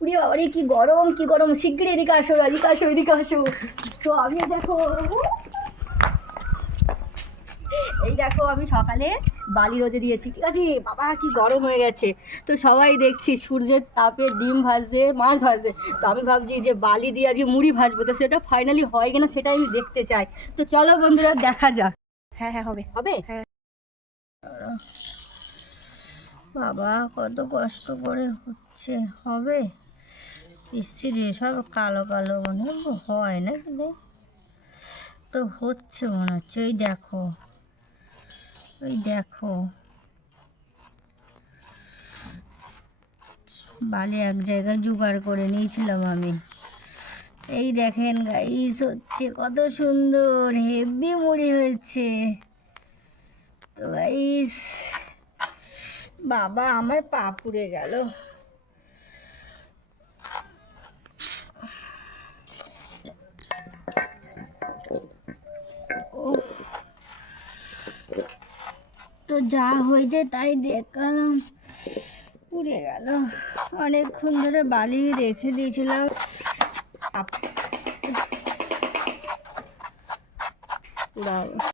উড়ি বাবারে কি গরম কি গরম। শিগগির এদিকে আসো এদিকে আসো এদিকে আসো। তো আমি দেখো এই দেখো আমি সকালে বালি রোদে দিয়েছি। ঠিক আছে? বাবা কি গরম হয়ে গেছে। তো সবাই দেখছি সূর্যের তাপে ডিম ভাজছে মাছ ভাজছে। তো আমি ভাবছি যে বালি দিয়ে আজকে মুড়ি ভাজবো। তো সেটা ফাইনালি হয় কিনা সেটা আমি দেখতে চাই। তো চলো বন্ধুরা দেখা যাক। হ্যাঁ হ্যাঁ হবে। হবে? হ্যাঁ। বাবা কত কষ্ট করে হচ্ছে। হবে? মিস্ত্রি সব কালো কালো মনে হয় না কিন্তু তো হচ্ছে মনে হচ্ছে। ওই দেখো ওই দেখো। বালি এক জায়গায় জোগাড় করে নিয়েছিলাম আমি। এই দেখেন গাইস হচ্ছে কত সুন্দর হেভি মুড়ি হয়েছে। তো গাইস বাবা আমার পা পুড়ে গেল। তো যা হয়েছে তাই দেখালাম। পুড়ে গেল। অনেকক্ষণ ধরে বালি রেখে দিয়েছিলাম। পুরাও